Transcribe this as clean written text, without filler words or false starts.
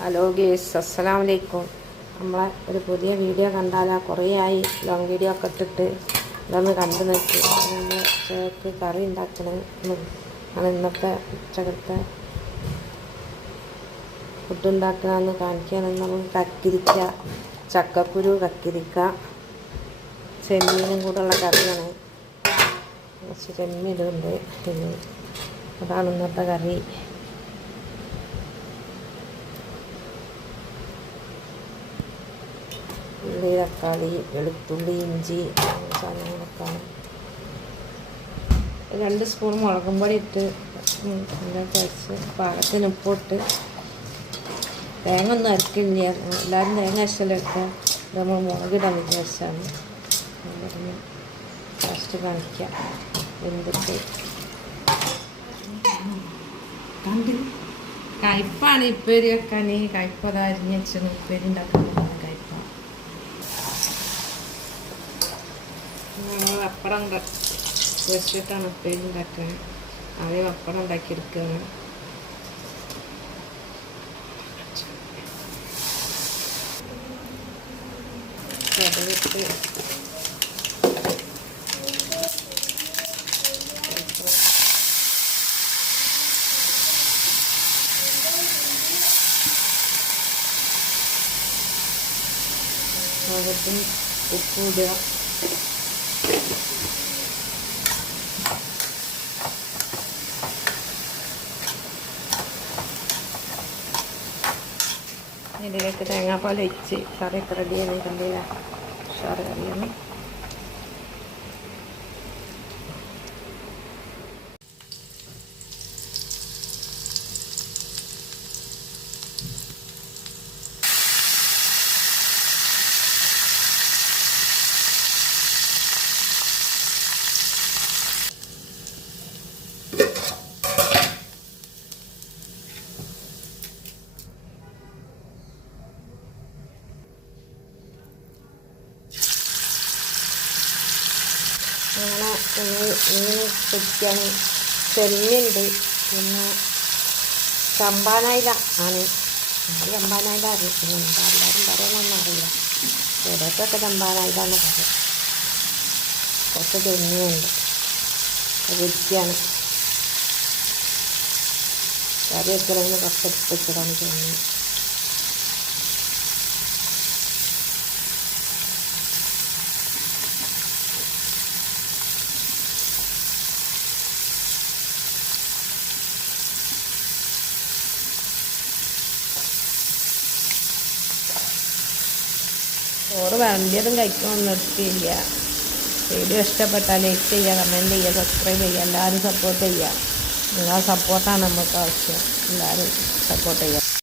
Hello guys, അസ്സലാമു അലൈക്കും. നമ്മളെ ഒരു പുതിയ വീഡിയോ കണ്ടാലാ കുറേ ആയി ലോങ് വീഡിയോ ഒക്കെ ഇട്ടിട്ട് ഇതൊന്ന് കണ്ടു നോക്കി. നമ്മൾ ഉച്ചക്ക് കറി ഉണ്ടാക്കണം ആണ് ഇന്നത്തെ ഉച്ചകത്തെ ഫുഡ് ഉണ്ടാക്കണമെന്ന് കാണിക്കുകയാണെങ്കിൽ നമുക്ക് കക്കിരിക്ക, ചക്കക്കുരു, കക്കിരിക്ക, ചെമ്മീനും കൂടെ ഉള്ള കറിയാണ്. കുറച്ച് ചെമ്മീനുണ്ട്. അതാണ് ഇന്നത്തെ കറി. ഉള്ളി, തക്കാളി, വെളുത്തുള്ളി, ഇഞ്ചി സാധനങ്ങളൊക്കെയാണ്. 2 സ്പൂൺ മുളകും പൊടി ഇട്ട് കഴിച്ച് പാകത്തിന് ഉപ്പിട്ട്. തേങ്ങ ഒന്നും അരക്കില്ല, എല്ലാവരും തേങ്ങ അരച്ചെടുക്കുക. നമ്മൾ മുളകിടാൻ വിചാരിച്ചാണ്. ഫസ്റ്റ് കാണിക്കാം എന്തൊക്കെ കയ്പ്പാണ്. ഉപ്പേരി വെക്കാൻ കയ്പ അത് അരിഞ്ഞ് വെച്ചാണ് ഉപ്പേരി ഉണ്ടാക്കുന്നത്. കയ്പ പപ്പടം വെച്ചിട്ടാണ് ഉപ്പേരി ഉണ്ടാക്കുന്നത്. അതേ പപ്പടം ഉണ്ടാക്കിയെടുക്കുകയാണ്. കടുകിട്ട് പാകത്തിന് ഉപ്പിടുക. ഇതിലേക്ക് തേങ്ങാപ്പാൽ ഒഴിച്ച് കറിയൊക്കെ റെഡിയാണ്. കണ്ടില്ല, ഉഷാറ് കറിയാണ്. അങ്ങനെ മീൻ പൊരിക്കാൻ ചെമ്മീനുണ്ട്. പിന്നെ ചമ്പാനായില ആണ്. ചമ്പാനായില അറിയിക്കുന്നുണ്ട്. എല്ലാവരും പറയുന്നൊന്നും അറിയില്ല. ചിലർക്കൊക്കെ ചമ്പാനായില എന്ന് പറയും. കുറച്ച് ചെമ്മീനുണ്ട്, പൊരിക്കാണ്. കറി വെക്കണമെന്ന് കുറച്ച് വെച്ചതാണ് ചെമ്മീൻ. ചോറ് വേണ്ടിയതും കഴിക്കാൻ നിർത്തിയില്ല. വീഡിയോ ഇഷ്ടപ്പെട്ടാൽ ലൈക്ക് ചെയ്യുക, കമൻറ്റ് ചെയ്യുക, സബ്സ്ക്രൈബ് ചെയ്യുക. എല്ലാവരും സപ്പോർട്ട് ചെയ്യുക. നിങ്ങളെ സപ്പോർട്ടാണ് നമുക്ക് ആവശ്യം. എല്ലാവരും സപ്പോർട്ട് ചെയ്യുക.